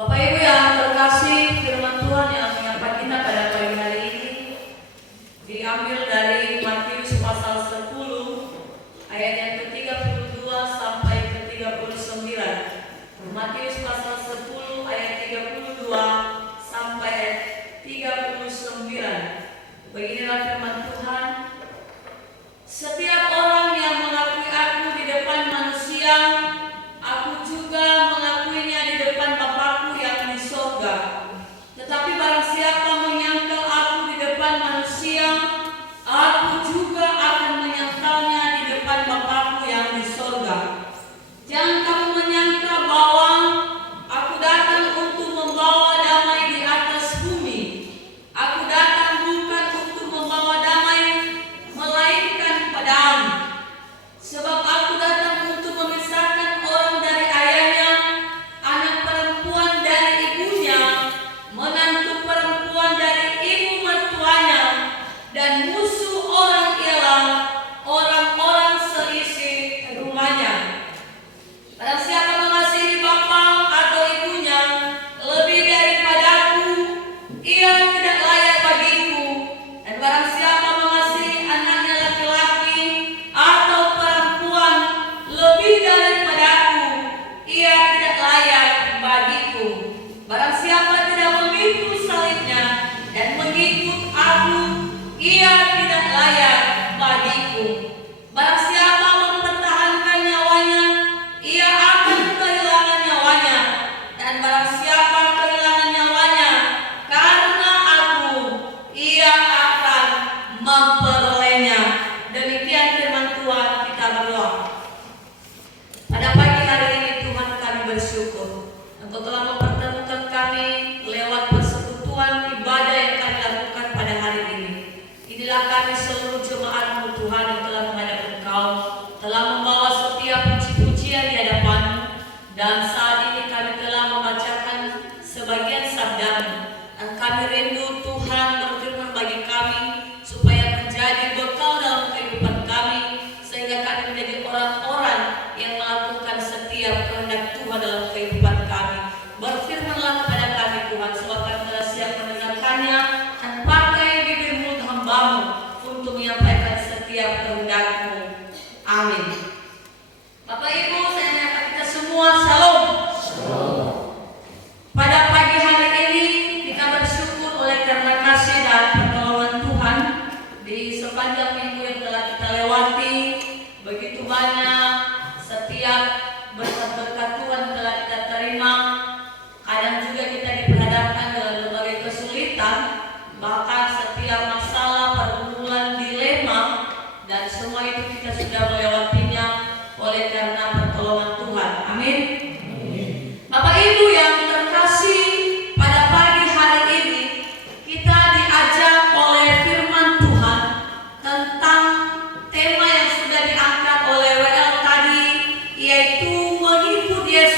Bapak Ibu yang terkasih, firman Tuhan yang menyapa kita pada pagi hari ini diambil dari Matius pasal 10 ayat yang ke-32 sampai ke-39. Matius pasal 10 ayat 32 sampai ayat 39. Beginilah firman Tuhan. Setiap orang yang mengakui aku di depan manusia, aku juga mengakuinya di depan Bapakku yang di sorga. Tetapi barang siapa menyangkal aku di depan manusia, aku juga akan menyangkalnya di depan Bapakku yang di sorga. Jangan kamu menyangka bahwa aku datang untuk membawa damai di atas bumi. Aku datang bukan untuk membawa damai, melainkan pedang. Sebab aku datang untuk memisahkan orang dari ayahnya, anak perempuan dari ibunya, menantu perempuan dari ibu mertuanya, dan musuh orang ialah orang-orang seisi rumahnya. Barang siapa mengasihi bapa atau ibunya lebih daripadaku, ia tidak layak bagiku. Dan barang siapa mengasihi anaknya laki-laki atau perempuan lebih daripadaku, ia tidak layak bagiku. Barang siapa tidak memikul salibnya dan mengikut aku, ia tidak layak bagiku. Barang siapa mempertahankan nyawanya, ia akan kehilangan nyawanya. Dan barang siapa kehilangan nyawanya karena aku, ia akan memperolehnya. Demikian firman Tuhan, kita berdoa. Pada pagi hari ini Tuhan, kami bersyukur Engkau telah mempertemukan kami lewat persekutuan ibadah yang kami lakukan pada hari ini. Inilah kami seluruh jemaat-Mu Tuhan yang telah menghadap Engkau, telah membawa setiap puji-pujian di hadapan-Mu, dan saat ini kami telah membacakan sebagian sabda-Mu. Dan kami rindu Tuhan berfirman bagi kami supaya menjadi bekal dalam kehidupan kami, sehingga kami menjadi orang-orang yang melakukan setiap kehendak Tuhan dalam kehidupan kami. Berfirmanlah kepada kami Tuhan, sebab kami telah siap mendengarkannya, dan pakai bibir mulut hamba-Mu untuk menyampaikan setiap kehendak-Mu. Amin. Bapak Ibu, saya menyapa kita semua, shalom. Pada pagi hari ini kita bersyukur oleh karena kasih dan pertolongan Tuhan di sepanjang minggu yang telah kita lewati. Begitu banyak setiap berkat-berkat Tuhan yang telah kita terima. Kadang juga kita diperhadapkan dengan berbagai kesulitan, bahkan setiap masalah, pergumulan, dilema, dan semua itu kita sudah melewatinya oleh karena pertolongan Tuhan. Amin. Bapak Ibu yang terkasih, pada pagi hari ini kita diajak oleh firman Tuhan tentang tema yang sudah diangkat oleh WL tadi, yaitu mengikut Yesus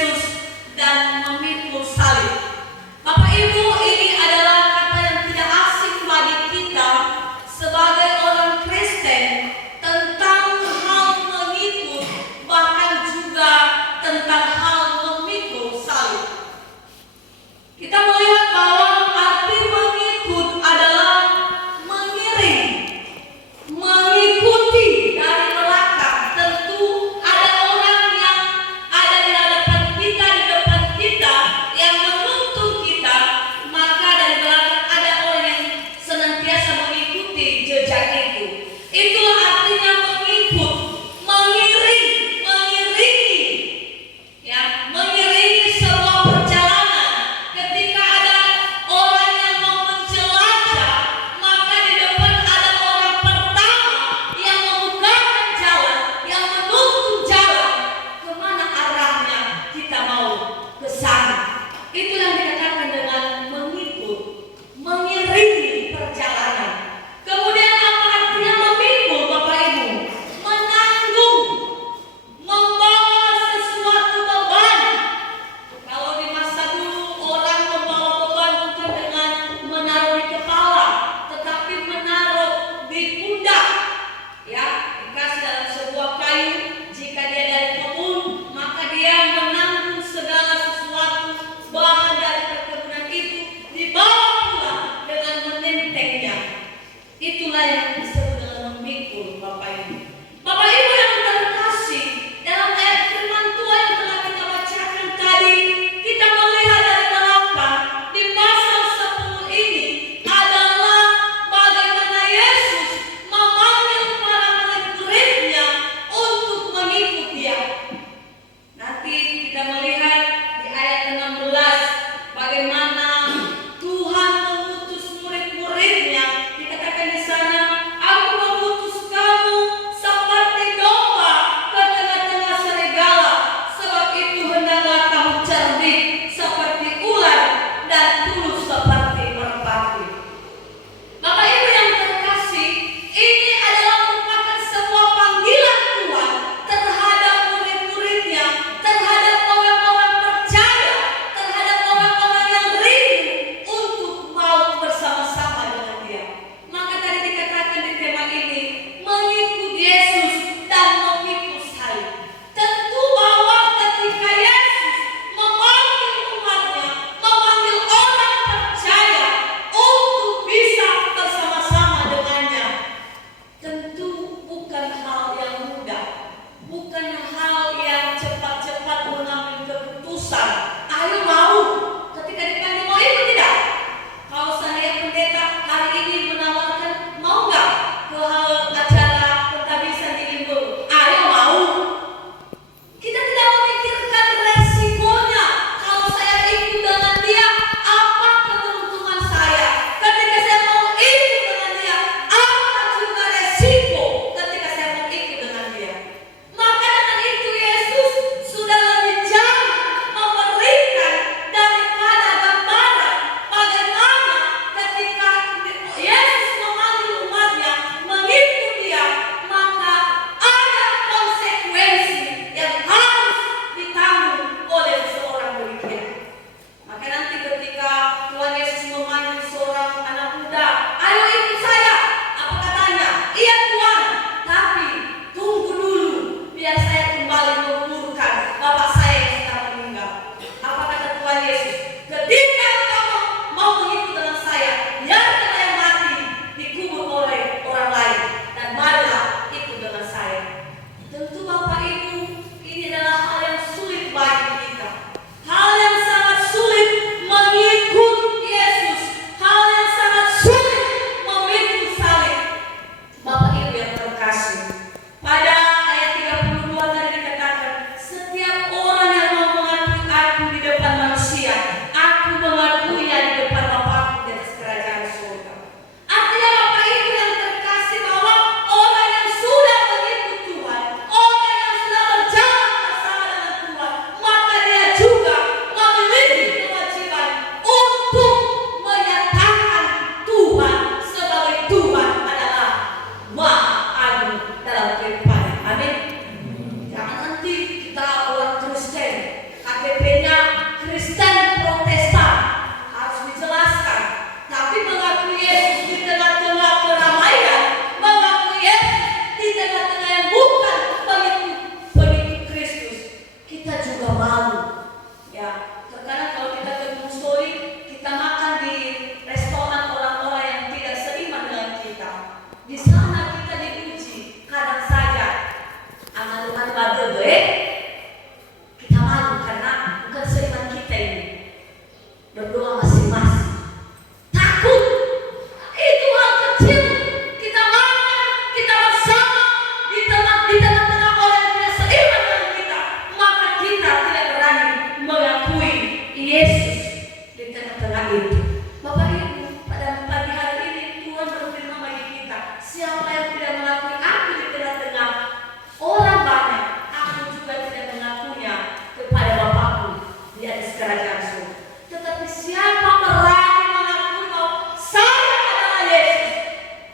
kerajaan surga. Tetapi siapa berani mengakui bahwa saya adalah Yesus,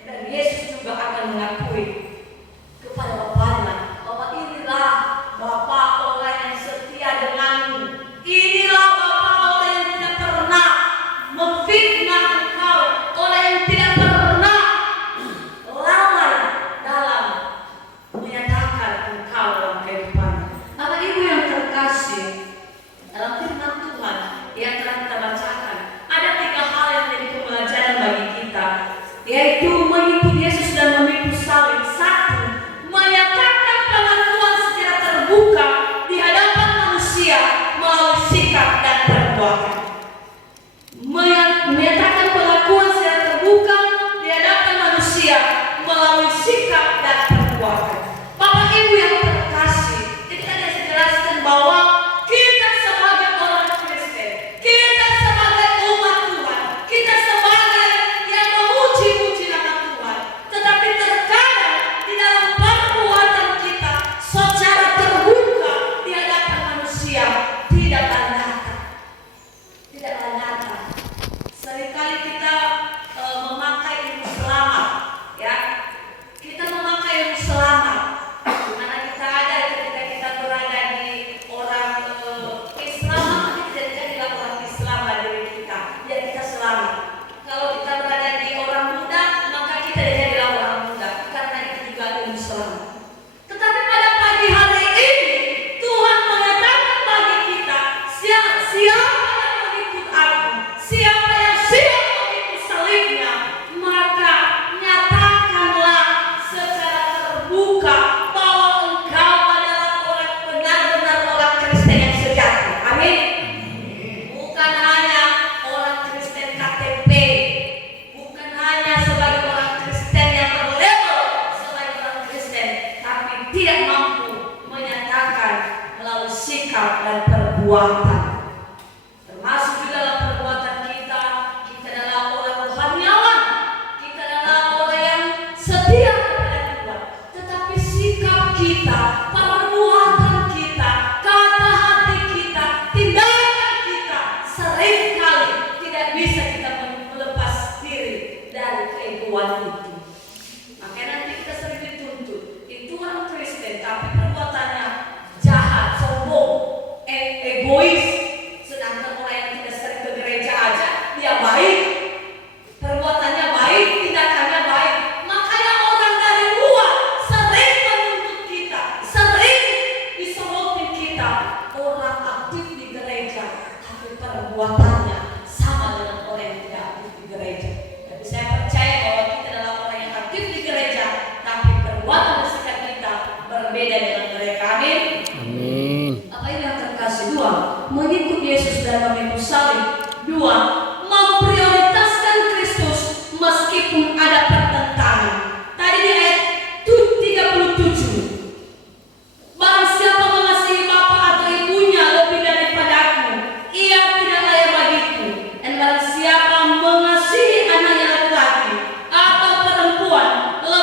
dan Yesus juga akan mengakui kepada Bapaknya bahwa inilah Bapa orang yang setia denganmu, inilah Bapa orang yang tidak pernah memfitnah engkau, orang yang tidak pernah lalai dalam menyatakan engkau dalam kehidupan. Bapak Ibu yang terkasih, dalam firman Tuhan yang telah kita bacakan, ada 3 hal yang menjadi pembelajaran bagi kita, yaitu mengikut Yesus dan memikul salib. 1, menyatakan pengakuan secara terbuka di hadapan manusia melalui sikap dan perbuatan. Menyatakan pengakuan secara terbuka di hadapan manusia melalui sikap dan perbuatan. Bapak Ibu yang terkasih, jadi tadi saya jelaskan bahwa kita sebagai orang Kristen, kita sebagai umat Tuhan, kita sebagai yang memuji-muji nama Tuhan, tetapi terkadang di dalam perbuatan kita secara terbuka di hadapan manusia tidaklah nyata. Seringkali kita memakai ilmu selamat, ya. Kita memakai ilmu selamat, di mana kita ada ketika kita berada di orang Islam, kita jadilah orang Islam pada diri kita, biar kita selamat. Kalau kita berada di orang muda, maka kita jadilah orang muda, karena itu juga ilmu selamat. Tetapi pada pagi hari ini Tuhan mengatakan bagi kita, siapa yang mengikut aku, siapa yang siap mengikut salibnya, maka nyatakanlah secara terbuka bahwa engkau adalah orang benar-benar orang Kristen yang sejati. Amin. Bukan hanya orang Kristen KTP, bukan hanya sebagai orang Kristen yang berlabel sebagai orang Kristen, tapi tidak mampu menyatakan melalui sikap dan perbuatan. Termasuk di dalam perbuatan kita adalah orang rohaniawan, kita adalah orang yang setia kepada Tuhan. Tetapi sikap kita, perbuatan kita, kata hati kita, tindakan kita seringkali tidak bisa kita melepas diri dari keegoan itu. Makanya nanti kita sering dituntut, itu orang Kristen tapi perbuatannya jahat, sombong, egois. Sedangkan orang yang tidak sering ke gereja aja, dia baik, perbuatannya baik, tindakannya baik. Makanya orang dari luar sering menuntut kita, sering disorotin kita. Orang aktif di gereja, tapi perbuatannya sama dengan orang yang tidak aktif di gereja. Tapi saya percaya bahwa kita adalah orang yang aktif di gereja, tapi perbuatan dan sikap kita berbeda dengan mereka. Amin.